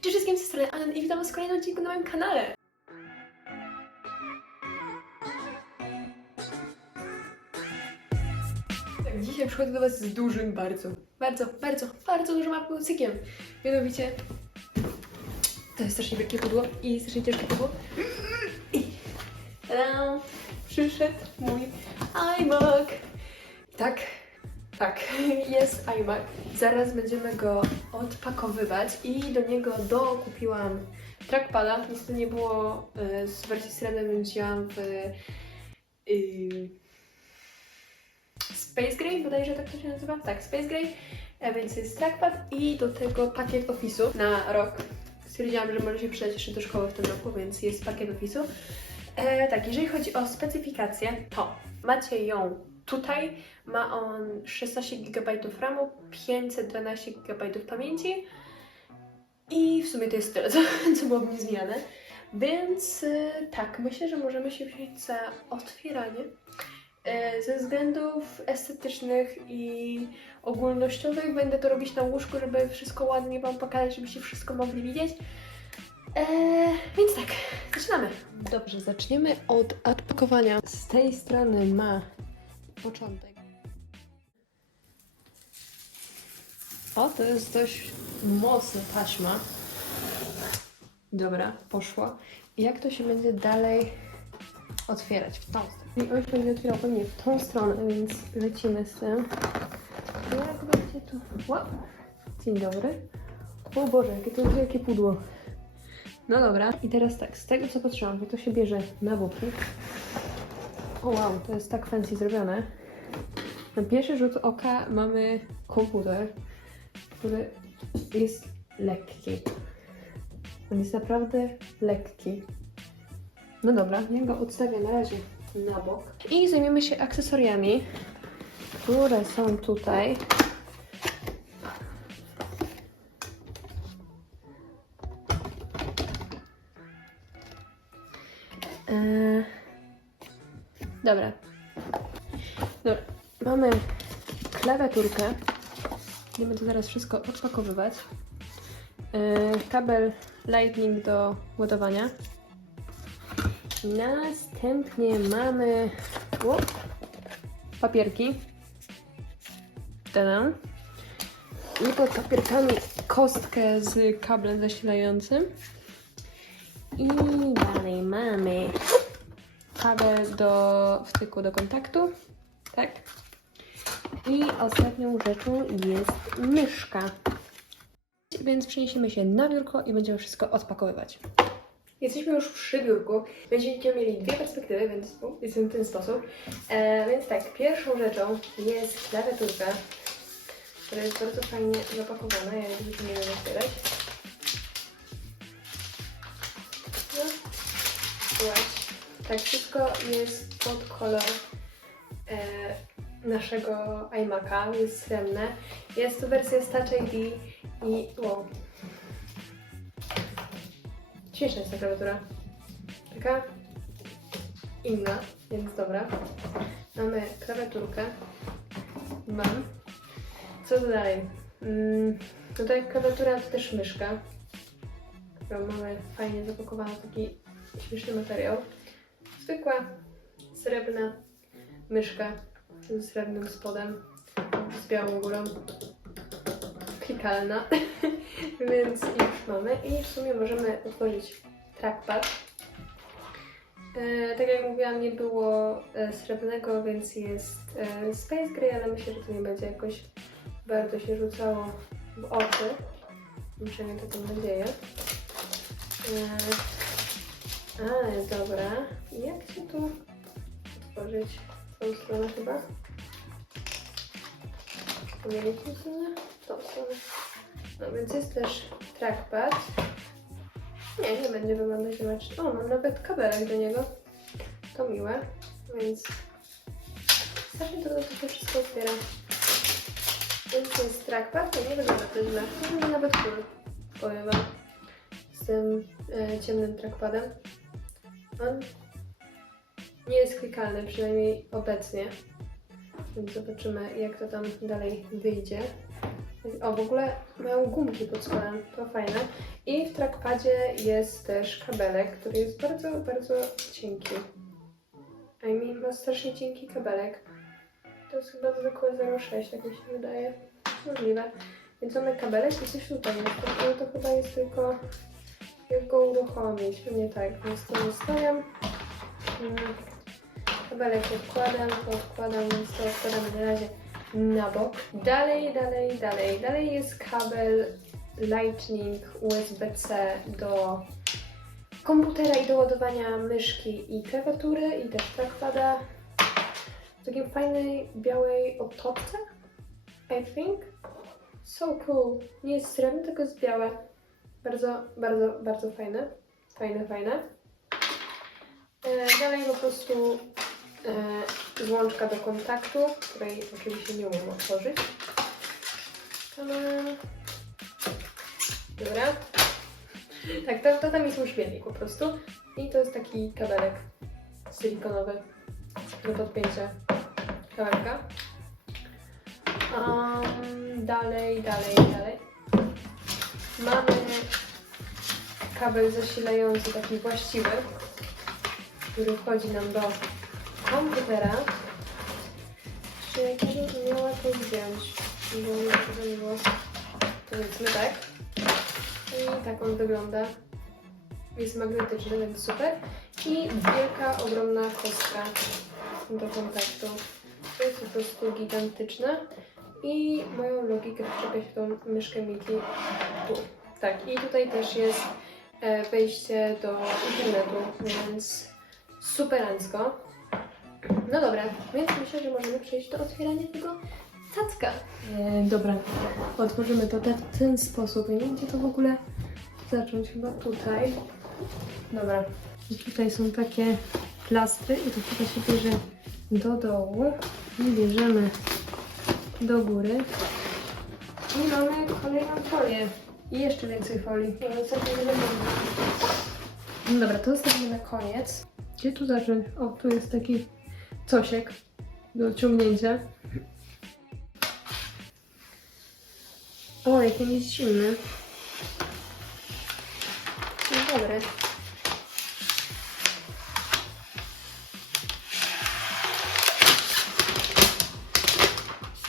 Cześć wszystkim, z tej strony Alan i witam was w kolejnym odcinku na moim kanale. Tak, dzisiaj przychodzę do was z dużym, bardzo, bardzo, bardzo, bardzo dużym aplausykiem. Mianowicie, to jest strasznie wielkie pudło i strasznie ciężkie pudło. I tada, przyszedł mój iMac. Tak, tak, jest iMac. Zaraz będziemy go odpakowywać i do niego dokupiłam trackpada. Niestety nie było y, z wersji więc wzięłam w y, Space Gray, bodajże tak to się nazywa? Tak, Space Gray. E, więc jest trackpad i do tego pakiet ofisu na rok. Stwierdziłam, że może się przydać jeszcze do szkoły w tym roku, więc jest pakiet ofisu. E, tak, jeżeli chodzi o specyfikację, to macie ją tutaj. Ma on 16 GB RAMu, 512 GB pamięci i w sumie to jest tyle, co, co byłoby niezmieniane. Więc e, tak, myślę, że możemy się wziąć za otwieranie. E, Ze względów estetycznych i ogólnościowych będę to robić na łóżku, żeby wszystko ładnie Wam pokazać, żebyście wszystko mogli widzieć. Eee, więc tak, zaczynamy. Dobrze, zaczniemy od odpakowania. Z tej strony ma początek. O, to jest dość mocna taśma. Dobra, poszło. I jak to się będzie dalej otwierać? W tą stronę. I on się będzie otwierał pewnie w tą stronę, więc lecimy z tym. Jak będzie tu... Ła! Dzień dobry. O Boże, jakie to jest wielkie pudło. No dobra. I teraz tak, z tego co patrzyłam, to to się bierze na boki. O wow, to jest tak fancy zrobione. Na pierwszy rzut oka mamy komputer, który jest lekki. On jest naprawdę lekki. No dobra, ja go odstawię na razie na bok. I zajmiemy się akcesoriami, które są tutaj. Dobra. Dobra. Mamy klawiaturkę. Nie będę zaraz wszystko odpakowywać. Eee, kabel Lightning do ładowania. Następnie mamy o, papierki. Tada. I pod papierkami kostkę z kablem zasilającym. I dalej mamy kabel do wtyku do kontaktu. Tak. I ostatnią rzeczą jest myszka. Więc przeniesiemy się na biurko i będziemy wszystko odpakowywać. Jesteśmy już przy biurku. Będziecie mieli dwie perspektywy, więc jest w ten sposób. E, więc tak, pierwszą rzeczą jest klawiaturka, która jest bardzo fajnie zapakowana. Ja jej nie wiem otwierać. No, Właśnie. Tak, wszystko jest pod kolor e, naszego iMac'a, jest srebrne. Jest to wersja z Touch ID i wow. Śmieszna jest ta klawiatura. Taka inna, więc dobra. Mamy klawiaturkę. Mam. Co tu dalej? Mm, tutaj klawiatura to też myszka, którą mamy fajnie zapakowaną w taki śmieszny materiał. Zwykła, srebrna myszka ze srebrnym spodem, z białą górą. Klikalna. Więc już mamy i w sumie możemy otworzyć trackpad. E, tak jak mówiłam, nie było e, srebrnego, więc jest e, Space Gray, ale myślę, że to nie będzie jakoś bardzo się rzucało w oczy. Przynajmniej taką nadzieję. E, a, dobra. Jak się tu otworzyć? W tą stronę chyba? Pomielić tą stronę? Tą stronę. No więc jest też trackpad. Nie, nie będzie wyglądać inaczej. O, mam nawet kabelek do niego. To miłe, więc strasznie to, to się wszystko otwiera. Więc jest trackpad, to nie wygląda to źle. To nawet cool, powiem wam. Z tym e, ciemnym trackpadem. On nie jest klikalny, przynajmniej obecnie. Więc zobaczymy, jak to tam dalej wyjdzie. O, w ogóle mają gumki pod spodem, to fajne. I w trackpadzie jest też kabelek, który jest bardzo, bardzo cienki. I mean, ma strasznie cienki kabelek. To jest chyba zwykłe 0,6, tak mi się wydaje. Możliwe. Więc mamy kabelek i coś tutaj jest, ale to chyba jest tylko jak go uruchomić. Pewnie tak, więc to zostawiam. Mm, Kabelek odkładam, to odkładam, więc to odkładam na razie na bok. Dalej, dalej, dalej. Dalej jest kabel Lightning USB-C do komputera i do ładowania myszki i klawiatury i też trackpada w takiej fajnej białej obtopce, I think. So cool. Nie jest srebrne, tylko jest białe. Bardzo, bardzo, bardzo fajne. Fajne, fajne. E, dalej po prostu e, złączka do kontaktu, której oczywiście nie umiem otworzyć. Dobra. Tak, to, to tam jest uśmiennik po prostu. I to jest taki kabelek silikonowy do podpięcia kabelka. Um, dalej, dalej, dalej. Mamy kabel zasilający taki właściwy, który wchodzi nam do komputera. Czy jak ja bym miała to zdjąć? Bo to nie było. Powiedzmy tak. I tak on wygląda. Jest magnetyczny, więc super. I wielka, ogromna kostka do kontaktu. To jest po prostu gigantyczne. I moją logikę przyczepia się tą myszkę Miki tu. Tak, i tutaj też jest e, wejście do internetu, więc superancko. No dobra, więc myślę, że możemy przejść do otwierania tego tacka. E, dobra, otworzymy to te- w ten sposób. Nie gdzie to w ogóle zacząć, chyba tutaj. Dobra, I tutaj są takie plastry i to chyba się bierze do dołu i bierzemy do góry. I mamy kolejną folię. I jeszcze więcej folii. No, zostawimy na No dobra, to zostawimy na koniec. Gdzie tu zacząć? O, tu jest taki cosiek do ciągnięcia. O, jak on jest zimny. No dobre.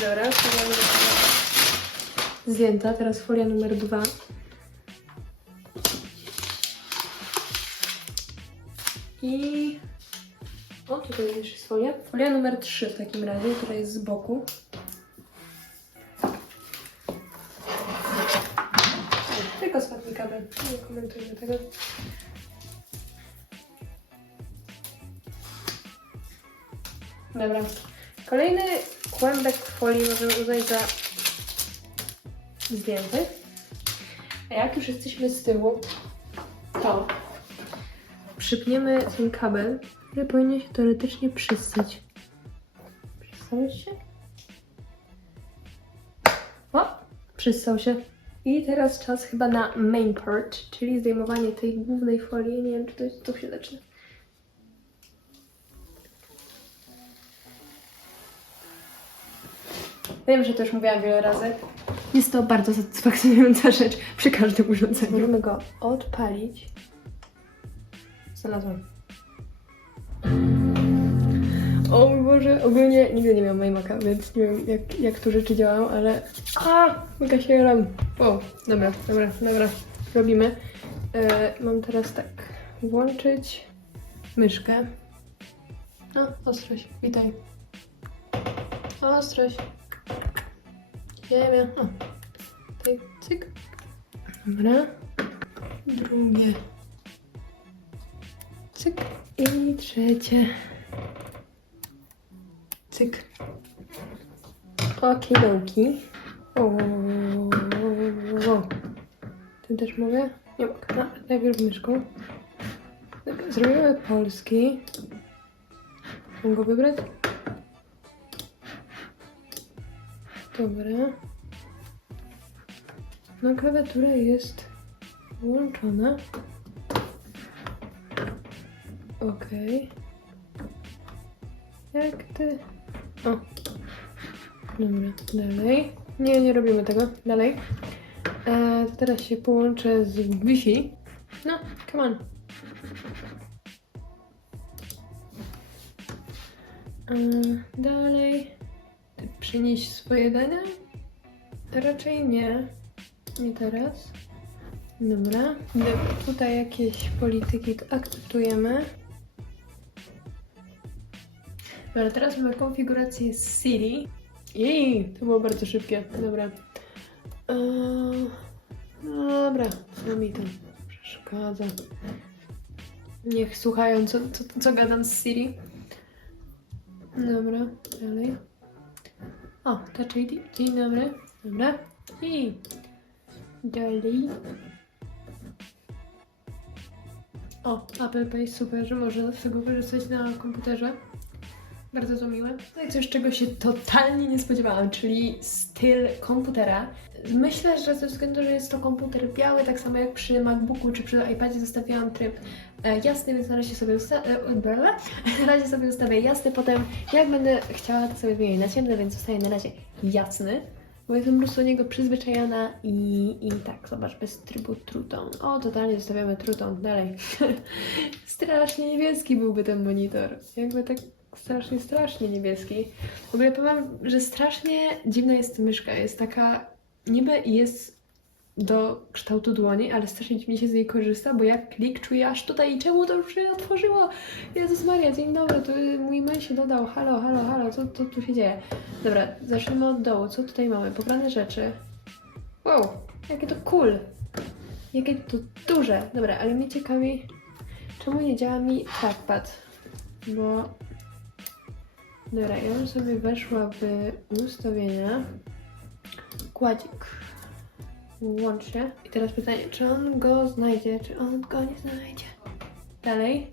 Dobra, folia numer zdjęta. Teraz folia numer dwa. I... O, tutaj też jest folia. Folia numer 3 w takim razie, która jest z boku. Tylko spadł kabel. Nie komentujmy tego. Dobra. Kolejny kłębek folii możemy uznać za zdjęty. A jak już jesteśmy z tyłu, to przypniemy ten kabel, który powinien się teoretycznie przystać. Przystałeś się? O! Przystał się. I teraz czas chyba na main part, czyli zdejmowanie tej głównej folii. Nie wiem, czy to tu się zaczyna. Wiem, że to już mówiłam wiele razy. Jest to bardzo satysfakcjonująca rzecz przy każdym urządzeniu. Możemy go odpalić. Znalazłam. O mój Boże, ogólnie nigdy nie miałam iMac'a, więc nie wiem jak, jak tu rzeczy działają, ale... A, mega się ram. O, dobra, dobra, dobra. Robimy. E, mam teraz tak, włączyć myszkę. O, ostrość, witaj. Ostrość. Ziemia. O, tutaj cyk. Dobra. Drugie. Cyk. I trzecie. Cyk. Okidoki. O, o, o. Ty też mogę? Nie mogę. No, najpierw myszką. Zrobimy polski. Mogę wybrać? Dobra. No, klawiatura jest włączona. Okej. Jak ty? O. Dobra, dalej. Nie, nie robimy tego. Dalej. E, teraz się połączę z Wi-Fi. No, come on. E, dalej. Ty Przynieś swoje dane? Raczej nie. Nie teraz. Dobra. Dobra, Tutaj jakieś polityki to akceptujemy. Dobra, teraz mamy konfigurację z Siri. Jej, to było bardzo szybkie. Dobra. Eee, dobra, co mi to przeszkadza? Niech słuchają, co, co, co gadam z Siri. Dobra, dalej. O, Touch ID. Dzień dobry. Dobra. I dalej. O, Apple Pay, super, że można z tego korzystać na komputerze. Bardzo to miłe. No i coś, czego się totalnie nie spodziewałam, czyli styl komputera. Myślę, że ze względu, że jest to komputer biały, tak samo jak przy MacBooku czy przy iPadzie zostawiłam tryb jasny, więc na razie sobie, usta- e, bla, na razie sobie ustawię jasny, potem jak będę chciała, to sobie zmienię na ciemny, więc zostaje na razie jasny. Bo jestem po prostu do niego przyzwyczajona i, i tak, zobacz, bez trybu True Tone. O, totalnie zostawiamy True Tone, dalej. strasznie niebieski byłby ten monitor. Jakby tak strasznie, strasznie niebieski. W ogóle powiem, że strasznie dziwna jest myszka. Jest taka, niby jest do kształtu dłoni, ale strasznie dziwnie się z niej korzysta, bo jak klik czuję aż tutaj czemu to już się otworzyło? Jezus Maria, dzień dobry, tu mój mail się dodał, halo, halo, halo, co, co tu się dzieje? Dobra, zacznijmy od dołu, co tutaj mamy? Pobrane rzeczy. Wow, jakie to cool! Jakie to duże! Dobra, ale mnie ciekawi, czemu nie działa mi trackpad? Bo Dobra, ja bym sobie weszła w ustawienia. Kładzik. Łącz się. I teraz pytanie, czy on go znajdzie, czy on go nie znajdzie? Dalej.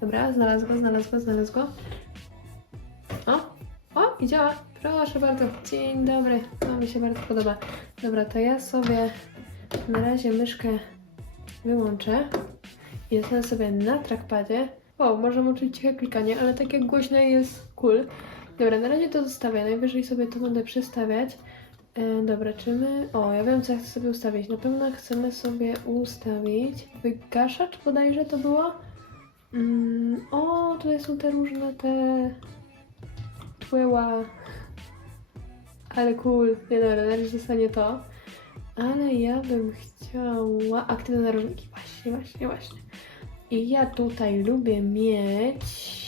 Dobra, znalazł go, znalazł go, znalazł go. O, o i działa. Proszę bardzo. Dzień dobry. To mi się bardzo podoba. Dobra, to ja sobie na razie myszkę wyłączę. Jestem sobie na trackpadzie. Wow, możemy uczyć ciche klikanie, ale takie głośne jest cool. Dobra, na razie to zostawię. Najwyżej sobie to będę przestawiać. E, dobra, czy my... O, ja wiem, co ja chcę sobie ustawić. Na pewno chcemy sobie ustawić wygaszacz bodajże to było. Mm, o, tutaj są te różne te tłyła. Ale cool. Nie dobra, na razie zostanie to. Ale ja bym chciała... Aktywne narożniki. Właśnie, właśnie, właśnie. I ja tutaj lubię mieć...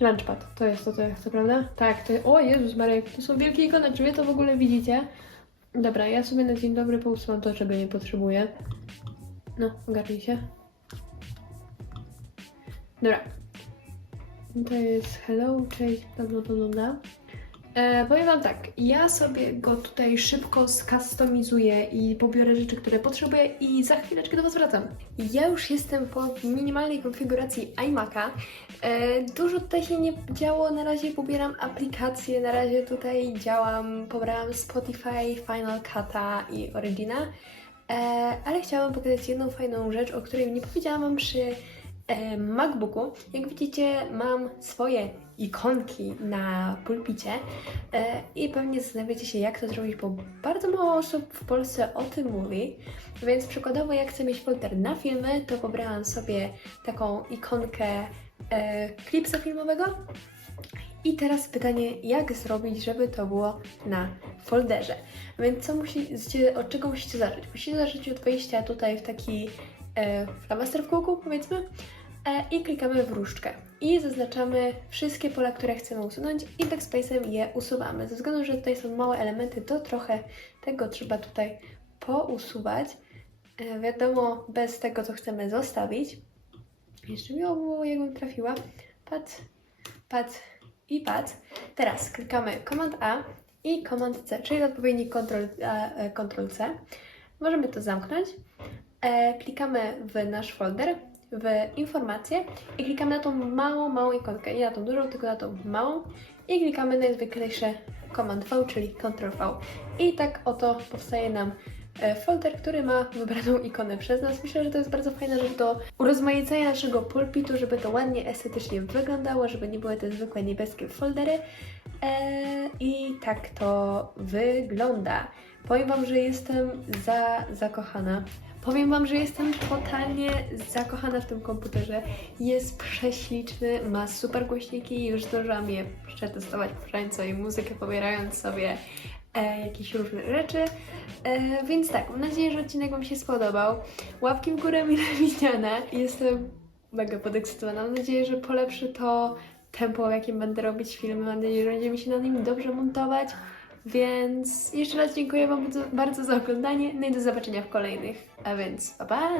Lunchpad, to jest to, co ja chcę, prawda? Tak, to O Jezus Marek, to są wielkie ikony, czy wy to w ogóle widzicie? Dobra, ja sobie na dzień dobry pousuwam to, czego nie potrzebuję. No, ogarnij się. Dobra. To jest hello, cześć, dobra, dobra, dobra. E, powiem Wam tak, ja sobie go tutaj szybko skustomizuję i pobiorę rzeczy, które potrzebuję i za chwileczkę do Was wracam. Ja już jestem po minimalnej konfiguracji iMac'a. E, dużo tutaj się nie działo, na razie pobieram aplikacje, na razie tutaj działam, pobrałam Spotify, Final Cut'a i Origina, e, ale chciałam pokazać jedną fajną rzecz, o której nie powiedziałam Wam przy e, MacBooku. Jak widzicie, mam swoje ikonki na pulpicie i pewnie zastanawiacie się, jak to zrobić, bo bardzo mało osób w Polsce o tym mówi. Więc przykładowo, jak chcę mieć folder na filmy, to pobrałam sobie taką ikonkę e, klipsa filmowego. I teraz pytanie, jak zrobić, żeby to było na folderze. Więc co musicie, od czego musicie zacząć? Musicie zacząć od wejścia tutaj w taki e, flamaster w kółku, powiedzmy, e, i klikamy w różdżkę. I zaznaczamy wszystkie pola, które chcemy usunąć i backspace'em je usuwamy. Ze względu, że tutaj są małe elementy, to trochę tego trzeba tutaj pousuwać. E, wiadomo, bez tego, co chcemy zostawić. Jeszcze miło było, jakbym trafiła. Pat, pat i pat. Teraz klikamy Command A i Command C, czyli odpowiednik Ctrl, e, C. Możemy to zamknąć. E, klikamy w nasz folder, w informacje i klikamy na tą małą, małą ikonkę. Nie na tą dużą, tylko na tą małą. I klikamy najzwyklejsze Command V, czyli Ctrl V. I tak oto powstaje nam folder, który ma wybraną ikonę przez nas. Myślę, że to jest bardzo fajne, żeby to urozmaicenie naszego pulpitu, żeby to ładnie estetycznie wyglądało, żeby nie były te zwykłe niebieskie foldery. E, I tak to wygląda. Powiem Wam, że jestem za zakochana. Powiem Wam, że jestem totalnie zakochana w tym komputerze. Jest prześliczny, ma super głośniki i już zdążyłam je przetestować, puszczając sobie muzykę, pobierając sobie e, jakieś różne rzeczy. E, więc tak, mam nadzieję, że odcinek Wam się spodobał. Łapki w górę mile widziane. Jestem mega podekscytowana. Mam nadzieję, że polepszy to tempo, w jakim będę robić filmy. Mam nadzieję, że będzie mi się na nim dobrze montować. Więc jeszcze raz dziękuję Wam bardzo, bardzo za oglądanie. No i do zobaczenia w kolejnych. A więc pa pa!